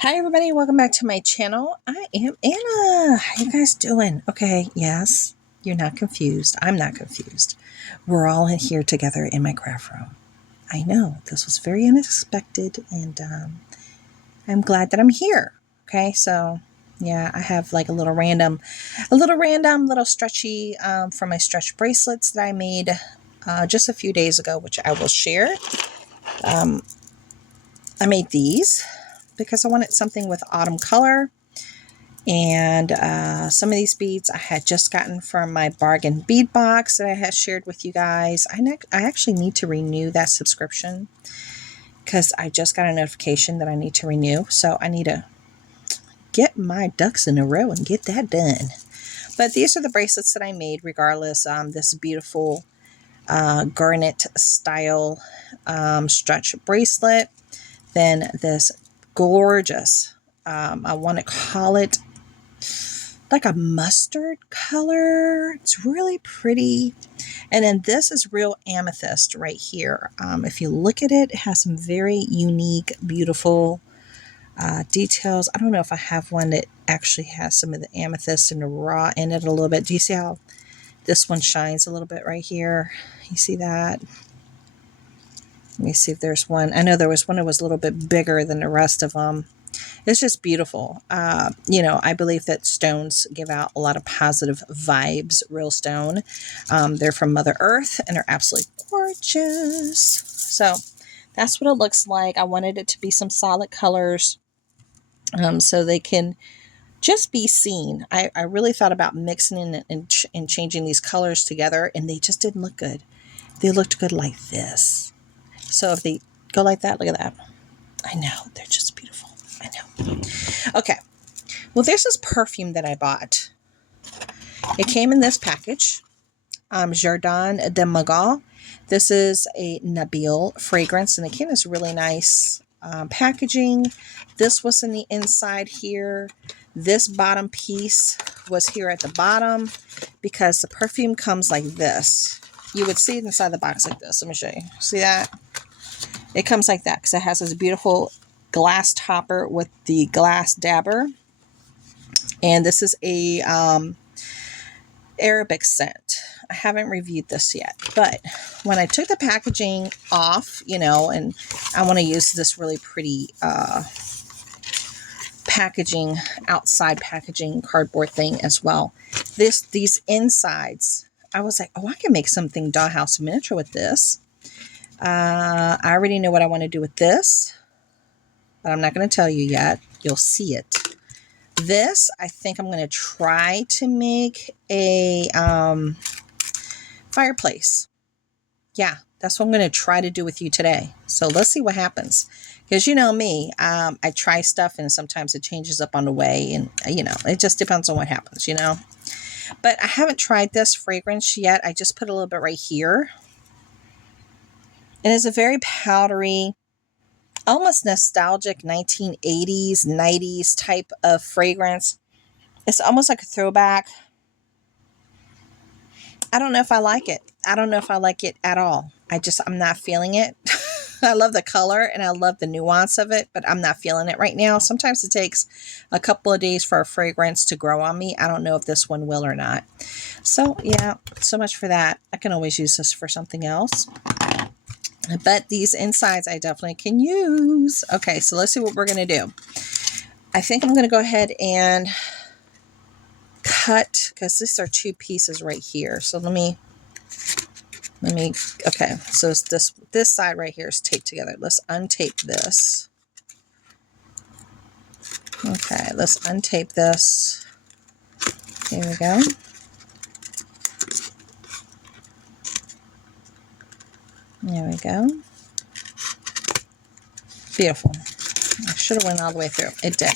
Hi everybody, welcome back to my channel. I am Anna. How you guys doing? Okay, yes, you're not confused. I'm not confused. We're all in here together in my craft room. I know, this was very unexpected and I'm glad that I'm here. Okay, so yeah, I have like a little random, little stretchy from my stretch bracelets that I made just a few days ago, which I will share. I made these because I wanted something with autumn color. And some of these beads I had just gotten from my bargain bead box that I had shared with you guys. I actually need to renew that subscription because I just got a notification that I need to renew. So I need to get my ducks in a row and get that done. But these are the bracelets that I made regardless. This beautiful garnet style stretch bracelet. Then this gorgeous, I want to call it like a mustard color. It's really pretty. And then this is real amethyst right here. If you look at it, it has some very unique, beautiful details. I don't know if I have one that actually has some of the amethyst and the raw in it a little bit. Do you see how this one shines a little bit right here? You see that? Let me see if there's one. I know there was one that was a little bit bigger than the rest of them. It's just beautiful. I believe that stones give out a lot of positive vibes, real stone. They're from Mother Earth and they're absolutely gorgeous. So that's what it looks like. I wanted it to be some solid colors so they can just be seen. I really thought about mixing and changing these colors together, and they just didn't look good. They looked good like this. So if they go like that, look at that. I know, they're just beautiful. I know. Okay. Well, there's this perfume that I bought. It came in this package. Jardin de Magal. This is a Nabil fragrance, and it came in this really nice packaging. This was in the inside here. This bottom piece was here at the bottom because the perfume comes like this. You would see it inside the box like this. Let me show you. See that? It comes like that because it has this beautiful glass topper with the glass dabber. And this is a Arabic scent. I haven't reviewed this yet, but when I took the packaging off, and I want to use this really pretty packaging, outside packaging cardboard thing as well. These insides, I was like, oh, I can make something Dollhouse miniature with this. I already know what I want to do with this, but I'm not going to tell you yet. You'll see it. This, I think I'm going to try to make a fireplace. Yeah, that's what I'm going to try to do with you today. So let's see what happens. Because you know me, I try stuff and sometimes it changes up on the way. And, it just depends on what happens, But I haven't tried this fragrance yet. I just put a little bit right here. And it's a very powdery, almost nostalgic 1980s, 90s type of fragrance. It's almost like a throwback. I don't know if I like it. I don't know if I like it at all. I'm not feeling it. I love the color and I love the nuance of it, but I'm not feeling it right now. Sometimes it takes a couple of days for a fragrance to grow on me. I don't know if this one will or not. So yeah, so much for that. I can always use this for something else. But these insides I definitely can use. Okay, so let's see what we're going to do. I think I'm going to go ahead and cut, because these are two pieces right here. So let me, okay, so this side right here is taped together. Let's untape this. Okay, let's untape this. Here we go. There we go. Beautiful. I should have went all the way through. It did.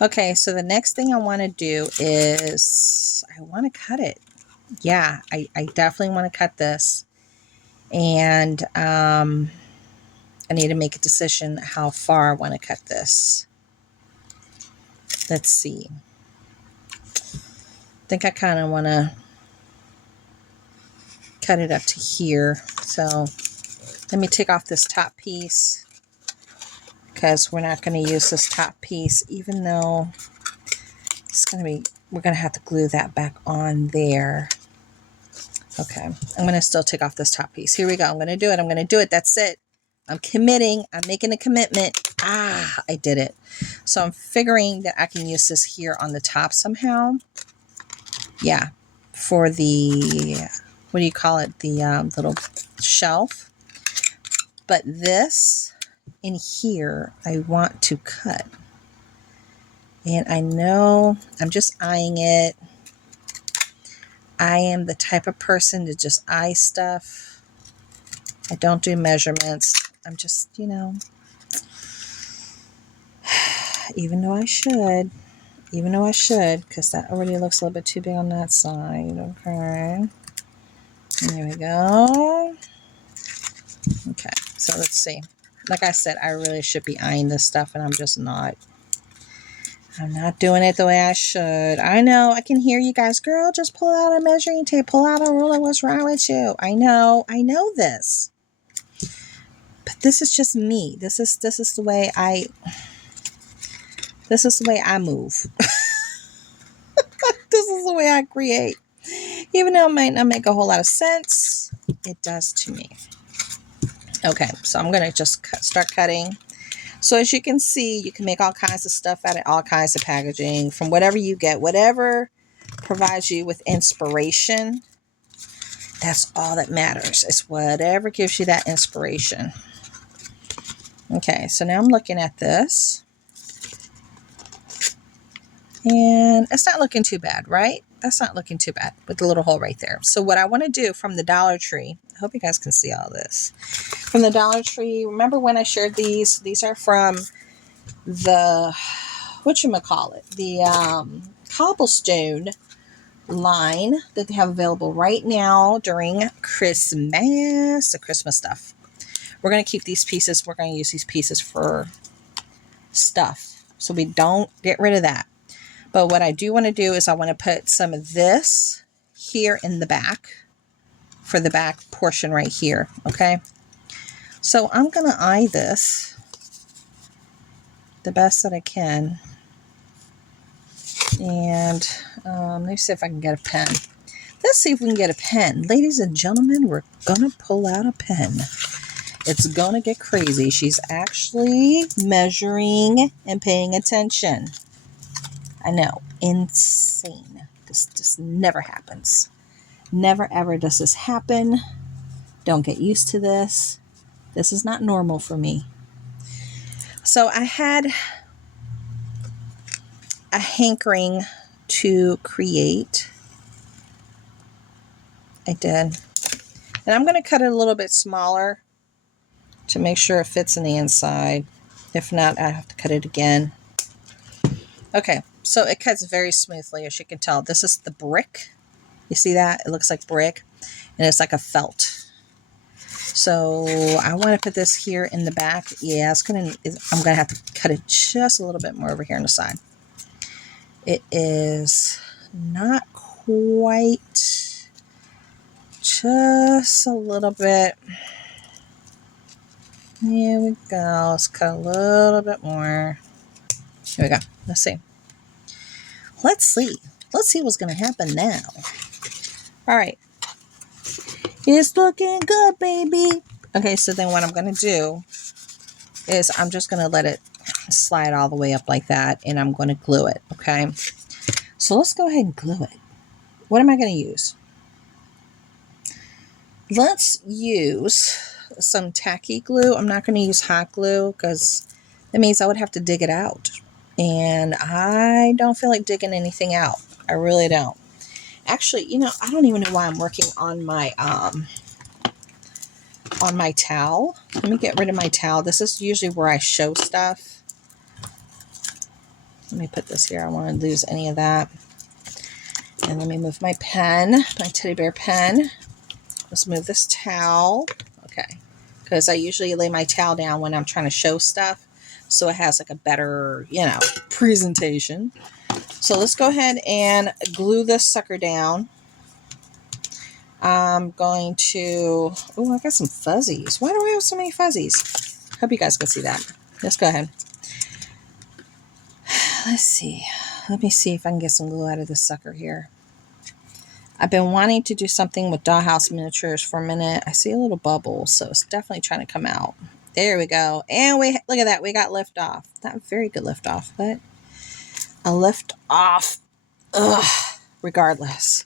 Okay, so the next thing I want to do is I want to cut it. Yeah, I definitely want to cut this. And I need to make a decision how far I want to cut this. Let's see. I think I kind of want to cut it up to here. So let me take off this top piece, because we're not going to use this top piece, even though it's going to be, we're going to have to glue that back on there. Okay, I'm going to still take off this top piece. Here we go. I'm going to do it. I'm going to do it. That's it. I'm committing. I'm making a commitment. Ah, I did it. So I'm figuring that I can use this here on the top somehow. Yeah, for the, what do you call it? The little shelf. But this in here, I want to cut. And I know I'm just eyeing it. I am the type of person to just eye stuff. I don't do measurements. I'm just, you know, even though I should, because that already looks a little bit too big on that side. Okay. There we go. Okay, so let's see. Like I said, I really should be eyeing this stuff, and I'm just not. I'm not doing it the way I should. I know. I can hear you guys. Girl, just pull out a measuring tape. Pull out a ruler. What's wrong with you? I know. I know this. But this is just me. This is the way I move. This is the way I create. Even though it might not make a whole lot of sense, it does to me. Okay, so I'm going to just start cutting. So as you can see, you can make all kinds of stuff out of all kinds of packaging from whatever you get, whatever provides you with inspiration. That's all that matters. It's whatever gives you that inspiration. Okay, so now I'm looking at this. And it's not looking too bad, right? That's not looking too bad with the little hole right there. So what I want to do from the Dollar Tree, I hope you guys can see all this. From the Dollar Tree, remember when I shared these? These are from the, whatchamacallit, the cobblestone line that they have available right now during Christmas, the Christmas stuff. We're going to keep these pieces. We're going to use these pieces for stuff. So we don't get rid of that. But what I do want to do is I want to put some of this here in the back for the back portion right here. Okay. So I'm going to eye this the best that I can. And let me see if I can get a pen. Let's see if we can get a pen. Ladies and gentlemen, we're going to pull out a pen. It's going to get crazy. She's actually measuring and paying attention. I know. Insane. This just never happens. Never ever does this happen. Don't get used to this. This is not normal for me. So I had a hankering to create. I did. And I'm going to cut it a little bit smaller to make sure it fits in the inside. If not, I have to cut it again. Okay, so it cuts very smoothly, as you can tell. This is the brick. You see that? It looks like brick, and it's like a felt. So I want to put this here in the back. Yeah, I'm going to have to cut it just a little bit more over here on the side. It is not quite, just a little bit. Here we go. Let's cut a little bit more. Here we go. Let's see. Let's see what's going to happen now. All right. It's looking good, baby. Okay, so then what I'm going to do is I'm just going to let it slide all the way up like that, and I'm going to glue it, okay? So let's go ahead and glue it. What am I going to use? Let's use some tacky glue. I'm not going to use hot glue because that means I would have to dig it out. And I don't feel like digging anything out. I really don't. Actually, you know, I don't even know why I'm working on my towel. Let me get rid of my towel. This is usually where I show stuff. Let me put this here. I don't want to lose any of that. And let me move my pen, my teddy bear pen. Let's move this towel. Okay. Because I usually lay my towel down when I'm trying to show stuff, so it has like a better, you know, presentation. So let's go ahead and glue this sucker down. I'm going to, oh, I got some fuzzies. Why do I have so many fuzzies? Hope you guys can see that. let's go ahead. Let's see. Let me see if I can get some glue out of this sucker here. I've been wanting to do something with Dollhouse Miniatures for a minute. I see a little bubble, so it's definitely trying to come out. There we go. And we look at that. We got lift off. Not a very good lift off, but a lift off. Ugh. Regardless.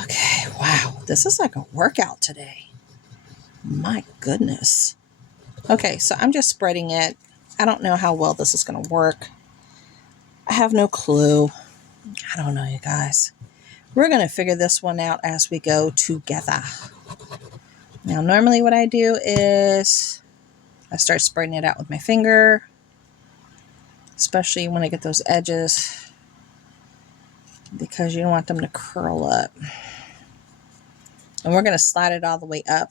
Okay. Wow. This is like a workout today. My goodness. Okay. So I'm just spreading it. I don't know how well this is going to work. I have no clue. I don't know, you guys. We're going to figure this one out as we go together. Now, normally what I do is I start spreading it out with my finger, especially when I get those edges, because you don't want them to curl up. And we're going to slide it all the way up.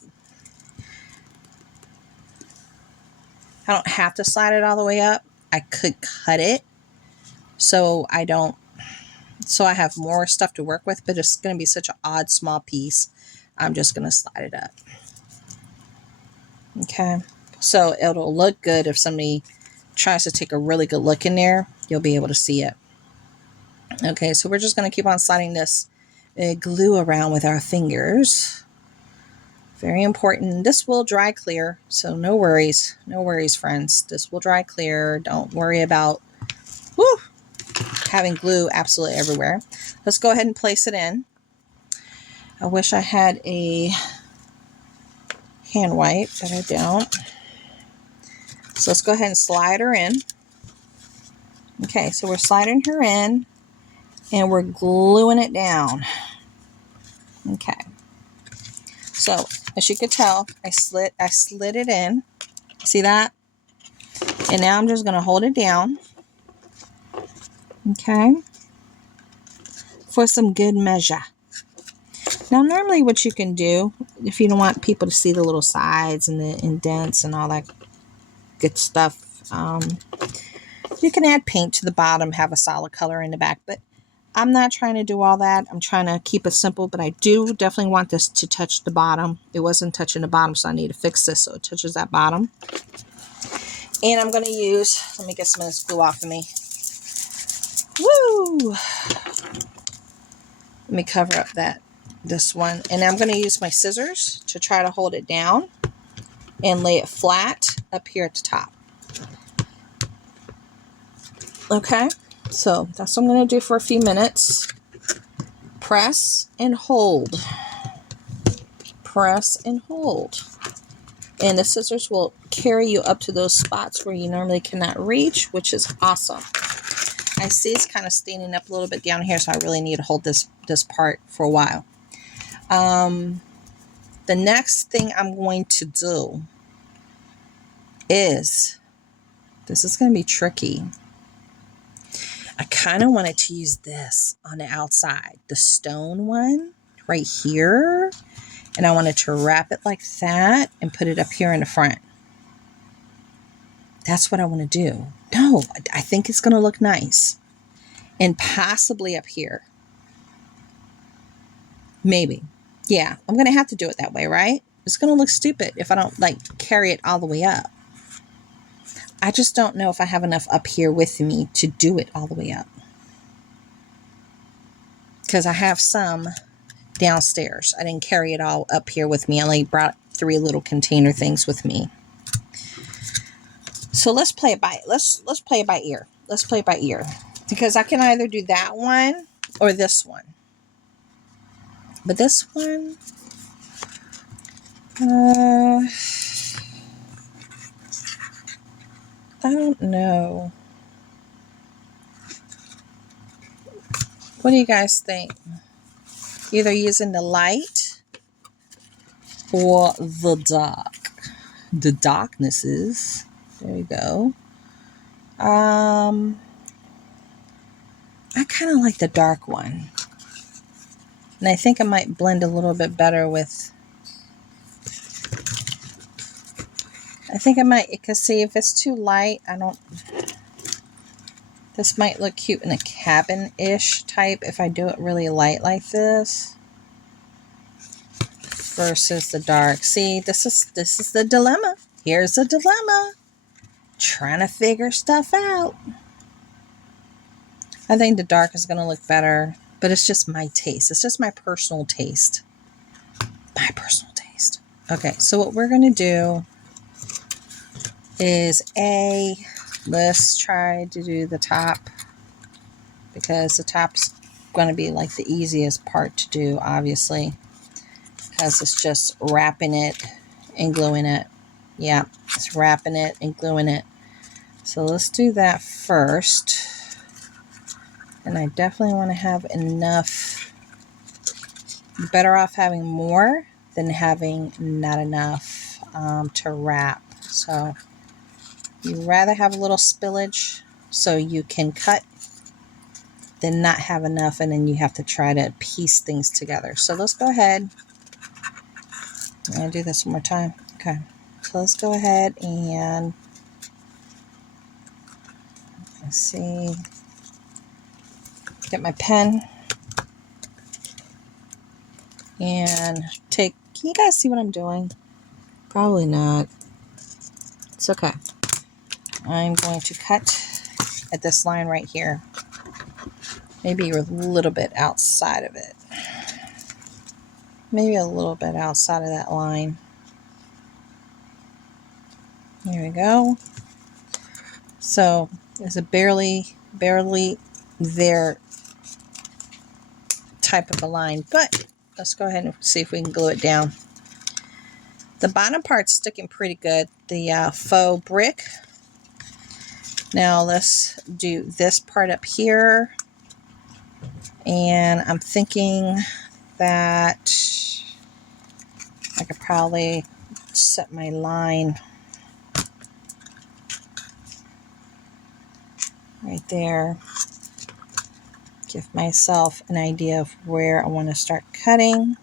I don't have to slide it all the way up. I could cut it so I have more stuff to work with, but it's going to be such an odd small piece. I'm just going to slide it up. Okay. So it'll look good if somebody tries to take a really good look in there. You'll be able to see it. Okay. So we're just going to keep on sliding this glue around with our fingers. Very important. This will dry clear. So no worries. No worries, friends. This will dry clear. Don't worry about having glue absolutely everywhere. Let's go ahead and place it in. I wish I had a hand wipe, but I don't. So let's go ahead and slide her in. Okay, so we're sliding her in and we're gluing it down. Okay. So as you could tell, I slid it in. See that? And now I'm just going to hold it down. Okay. For some good measure. Now, normally what you can do, if you don't want people to see the little sides and the indents and all that good stuff, you can add paint to the bottom, have a solid color in the back. But I'm not trying to do all that. I'm trying to keep it simple, but I do definitely want this to touch the bottom. It wasn't touching the bottom, so I need to fix this so it touches that bottom. And I'm going to use, let me get some of this glue off of me. Woo! Let me cover up this one. And I'm going to use my scissors to try to hold it down and lay it flat up here at the top. Okay, so that's what I'm going to do for a few minutes. Press and hold. Press and hold. And the scissors will carry you up to those spots where you normally cannot reach, which is awesome. I see it's kind of standing up a little bit down here, so I really need to hold this part for a while. The next thing I'm going to do is, this is going to be tricky. I kind of wanted to use this on the outside, the stone one right here. And I wanted to wrap it like that and put it up here in the front. That's what I want to do. No, I think it's going to look nice. And possibly up here. Maybe. Yeah, I'm going to have to do it that way, right? It's going to look stupid if I don't carry it all the way up. I just don't know if I have enough up here with me to do it all the way up. Because I have some downstairs. I didn't carry it all up here with me. I only brought 3 little container things with me. So let's play it by play it by ear. Let's play it by ear. Because I can either do that one or this one. But this one, I don't know. What do you guys think? Either using the light or the dark. The darknesses. There you go. I kind of like the dark one. And I think it might blend a little bit better with... I think I might... Because see, if it's too light, I don't... This might look cute in a cabin-ish type if I do it really light like this. Versus the dark. See, this is the dilemma. Here's the dilemma. trying to figure stuff out. I think the dark is going to look better, but it's just my taste. It's just my personal taste. My personal taste. Okay, so what we're going to do is let's try to do the top, because the top's going to be like the easiest part to do, obviously, because it's just wrapping it and gluing it. Yeah, it's wrapping it and gluing it. So let's do that first. And I definitely want to have enough. You're better off having more than having not enough to wrap. So you'd rather have a little spillage so you can cut than not have enough, and then you have to try to piece things together. So let's go ahead. I'm going to do this one more time. Okay. So let's go ahead and let's see. Get my pen and take. Can you guys see what I'm doing? Probably not. It's okay. I'm going to cut at this line right here. Maybe a little bit outside of it. Maybe a little bit outside of that line. There we go. So it's a barely there type of a line, but let's go ahead and see if we can glue it down. The bottom part's sticking pretty good, the faux brick. Now let's do this part up here, and I'm thinking that I could probably set my line right there. Give myself an idea of where I want to start cutting.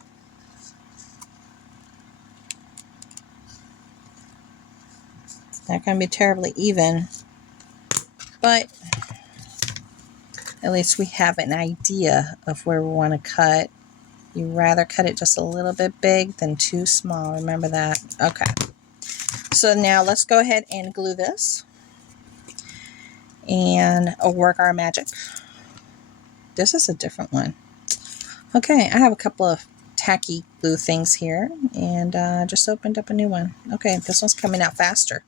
It's not going to be terribly even, but at least we have an idea of where we want to cut. You'd rather cut it just a little bit big than too small. Remember that. Okay. So now let's go ahead and glue this and work our magic. This is a different one. Okay, I have a couple of tacky glue things here, and just opened up a new one. Okay, this one's coming out faster.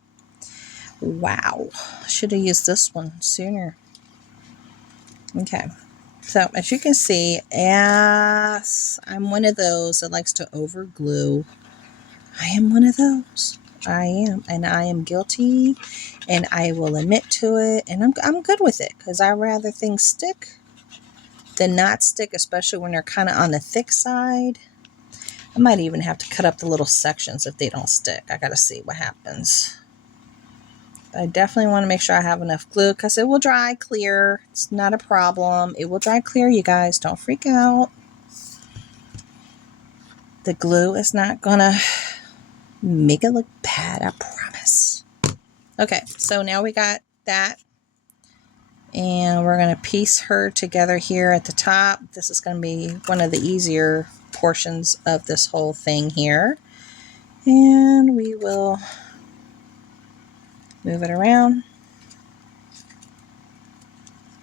Wow, should have used this one sooner. Okay, so as you can see, yes, I'm one of those that likes to over glue. I am one of those. I am, and I am guilty, and I will admit to it, and I'm good with it, because I rather things stick than not stick, especially when they're kind of on the thick side. I might even have to cut up the little sections if they don't stick. I gotta see what happens. But I definitely want to make sure I have enough glue, because it will dry clear. It's not a problem. It will dry clear, you guys. Don't freak out. The glue is not gonna make it look bad, I promise. Okay, so now we got that. And we're going to piece her together here at the top. This is going to be one of the easier portions of this whole thing here. And we will move it around.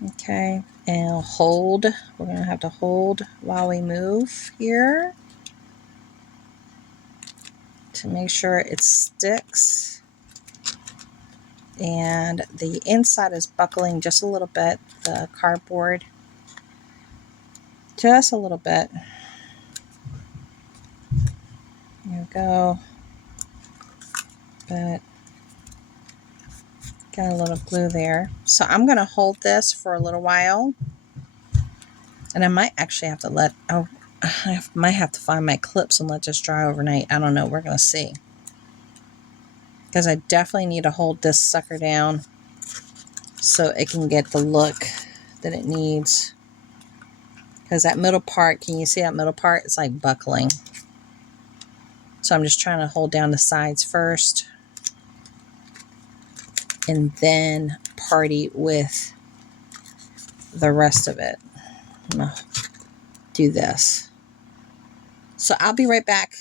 Okay, and hold. We're going to have to hold while we move here to make sure it sticks. And the inside is buckling just a little bit, the cardboard. Just a little bit. There we go. But got a little glue there. So I'm going to hold this for a little while. And I might actually have to I might have to find my clips and let this dry overnight. I don't know. We're going to see. Because I definitely need to hold this sucker down so it can get the look that it needs. Because that middle part, can you see that middle part? It's like buckling. So I'm just trying to hold down the sides first. And then party with the rest of it. I'm going to do this. So I'll be right back